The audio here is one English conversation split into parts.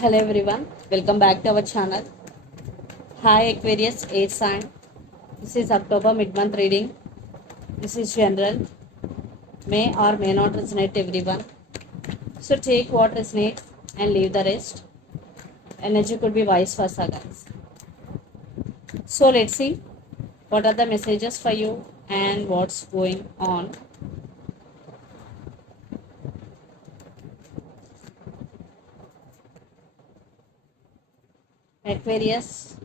Hello everyone, welcome back to our channel. Hi Aquarius, air sign. This is October mid-month reading. This is general, may or may not resonate everyone. So take what resonates and leave the rest. Energy could be vice versa, guys. So let's see what are the messages for you and what's going on. Aquarius,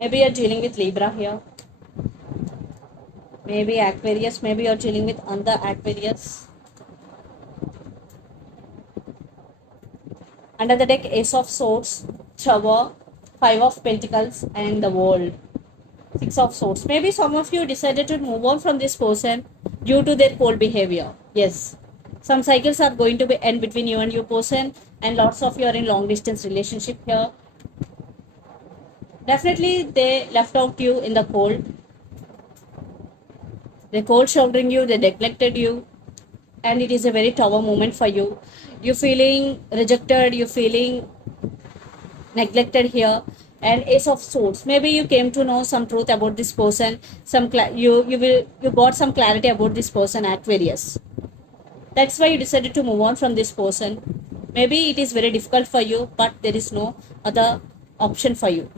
maybe you're dealing with Libra here. Maybe Aquarius, maybe you're dealing with other Aquarius. Under the deck, Ace of Swords, Tower, Five of Pentacles, and the World. Six of Swords. Maybe some of you decided to move on from this person due to their cold behavior. Yes. Some cycles are going to be end between you and your person, and lots of you are in long distance relationship here. Definitely they left out you in the cold. They cold shouldering you, they neglected you, and it is a very tower moment for you. You feeling rejected, you feeling neglected here. And Ace of Swords, maybe you came to know some truth about this person, you got some clarity about this person, Aquarius. That's why you decided to move on from this person. Maybe it is very difficult for you, but there is no other option for you.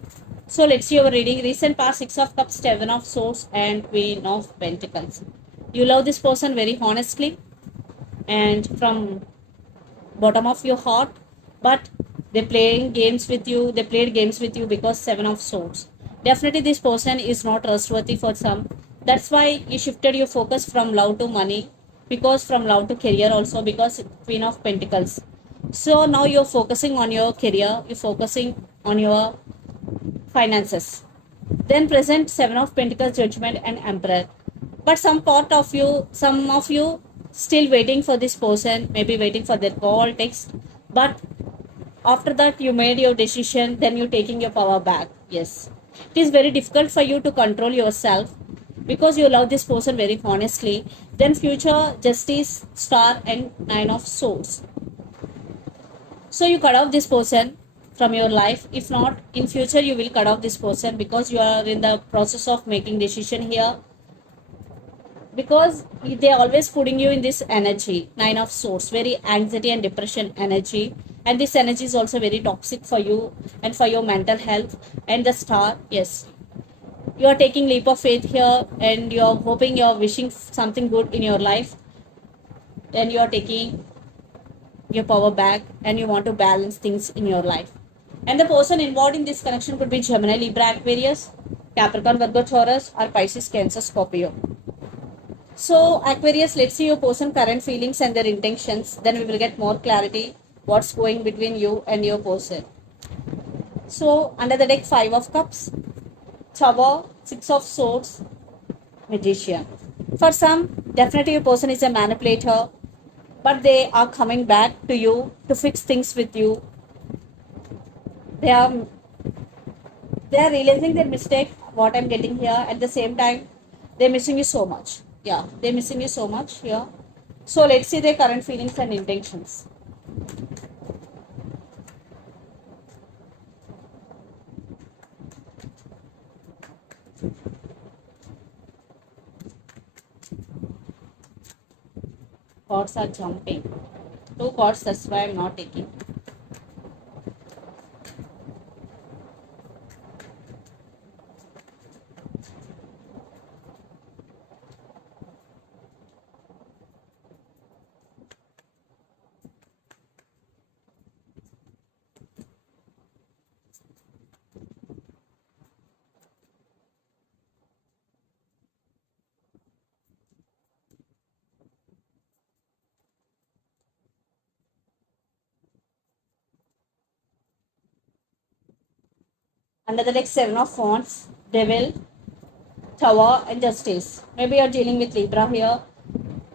So let's see our reading. Recent past, Six of Cups, Seven of Swords, and Queen of Pentacles. You love this person very honestly and from bottom of your heart, but they playing games with you, they played games with you because Seven of Swords. Definitely this person is not trustworthy for some. That's why you shifted your focus from love to money, because from love to career also, because Queen of Pentacles. So now you're focusing on your career, you're focusing on your finances. Then present Seven of Pentacles, Judgment, and Emperor. But some of you still waiting for this person, maybe waiting for their call, text. But after that you made your decision, then you taking your power back. Yes, it is very difficult for you to control yourself because you love this person very honestly. Then future, Justice, Star, and Nine of Swords. So you cut off this person from your life. If not, in future you will cut off this person because you are in the process of making decision here, because they are always putting you in this energy. Nine of Swords, very anxiety and depression energy, and this energy is also very toxic for you and for your mental health. And the Star, yes, you are taking leap of faith here, and you are hoping, you are wishing something good in your life, and you are taking your power back, and you want to balance things in your life. And the person involved in this connection could be Gemini, Libra, Aquarius, Capricorn, Virgo, Taurus, or Pisces, Cancer, Scorpio. So Aquarius, let's see your person current feelings and their intentions. Then we will get more clarity what's going between you and your person. So under the deck, Five of Cups, Tower, Six of Swords, Magician. For some, definitely your person is a manipulator, but they are coming back to you to fix things with you. They are realizing their mistake, what I'm getting here. At the same time, they're missing you so much. Yeah, they're missing you so much here. So let's see their current feelings and intentions. Cards are jumping. Two cards, that's why I'm not taking. Under the deck, Seven of Wands, Devil, Tower, and Justice. Maybe you're dealing with Libra here.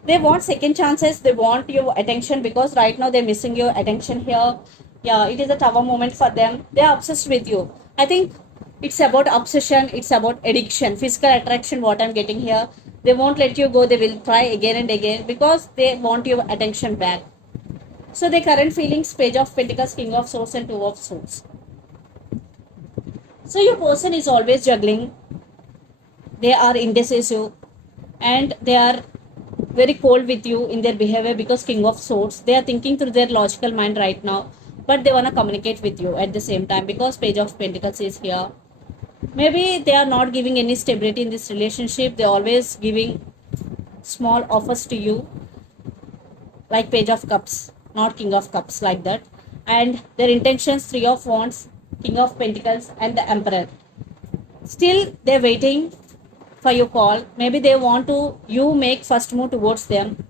They want second chances. They want your attention because right now they're missing your attention here. Yeah, it is a Tower moment for them. They're obsessed with you. I think it's about obsession. It's about addiction, physical attraction. What I'm getting here. They won't let you go. They will try again and again because they want your attention back. So the current feelings, Page of Pentacles, King of Swords, and Two of Swords. So your person is always juggling. They are indecisive and they are very cold with you in their behavior because King of Swords. They are thinking through their logical mind right now, but they want to communicate with you at the same time because Page of Pentacles is here. Maybe they are not giving any stability in this relationship. They are always giving small offers to you like Page of Cups, not King of Cups, like that. And their intentions, Three of Wands, King of Pentacles, and the Emperor. Still they're waiting for your call. Maybe they want to you make first move towards them,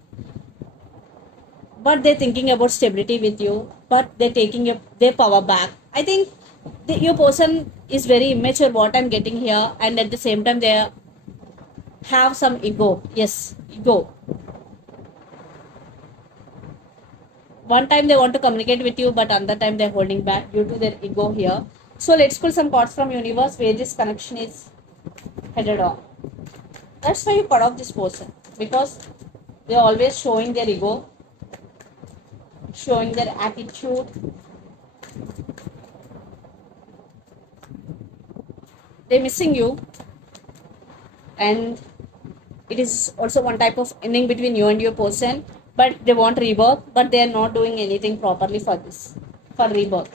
but they're thinking about stability with you, but they're taking their power back. I think your person is very immature, what I'm getting here, and at the same time they have some ego. Yes, ego. One time they want to communicate with you, but another time they're holding back due to their ego here. So let's pull some cards from universe where this connection is headed on. That's why you cut off this person, because they're always showing their ego, showing their attitude. They're missing you, and it is also one type of ending between you and your person, but they want rebirth, but they are not doing anything properly for this, for rebirth.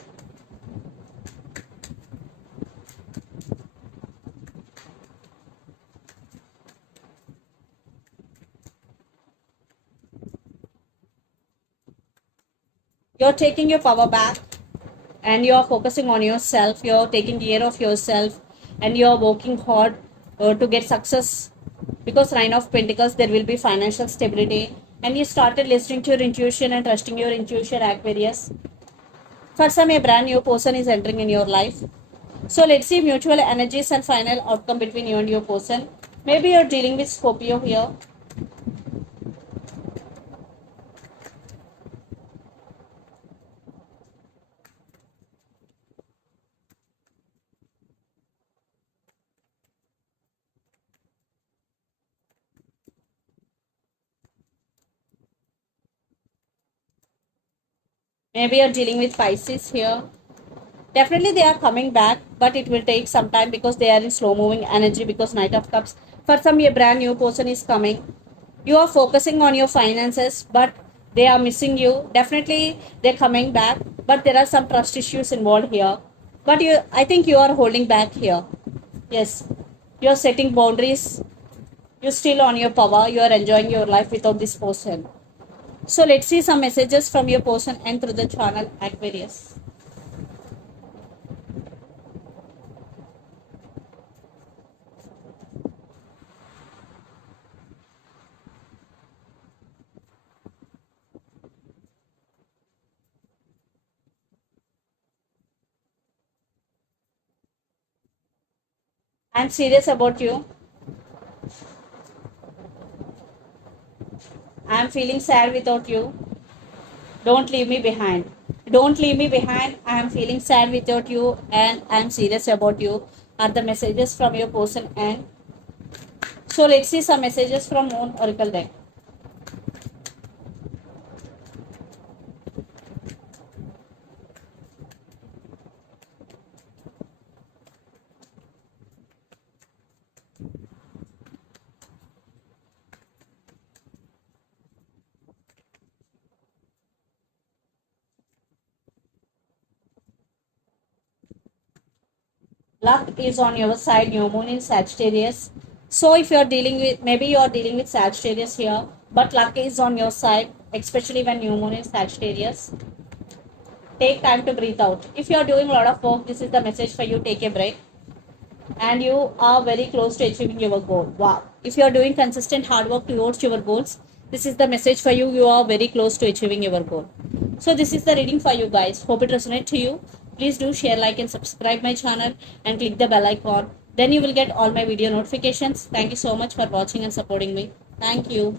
You're taking your power back and you're focusing on yourself. You're taking care of yourself and you're working hard to get success, because Nine of Pentacles, there will be financial stability, and you started listening to your intuition and trusting your intuition, Aquarius. For some, a brand new person is entering in your life. So let's see mutual energies and final outcome between you and your person. Maybe you're dealing with Scorpio here. Maybe you're dealing with Pisces here. Definitely they are coming back, but it will take some time because they are in slow moving energy, because Knight of Cups. For some, a brand new person is coming. You are focusing on your finances, but they are missing you. Definitely they're coming back, but there are some trust issues involved here. But I think you are holding back here. Yes, you are setting boundaries. You're still on your power. You are enjoying your life without this person. So let's see some messages from your person and through the channel, Aquarius. I'm serious about you. I'm feeling sad without you. Don't leave me behind. Don't leave me behind. I am feeling sad without you and I am serious about you are the messages from your person. And so let's see some messages from Moon Oracle deck. Luck is on your side. New moon in Sagittarius. So if you're dealing with, maybe you're dealing with Sagittarius here, but luck is on your side, especially when new moon is Sagittarius. Take time to breathe out. If you're doing a lot of work, this is the message for you. Take a break. And you are very close to achieving your goal. Wow. If you are doing consistent hard work towards your goals, this is the message for you. You are very close to achieving your goal. So this is the reading for you guys. Hope it resonates to you. Please do share, like and subscribe my channel and click the bell icon Then you will get all my video notifications. Thank you so much for watching and supporting me. Thank you.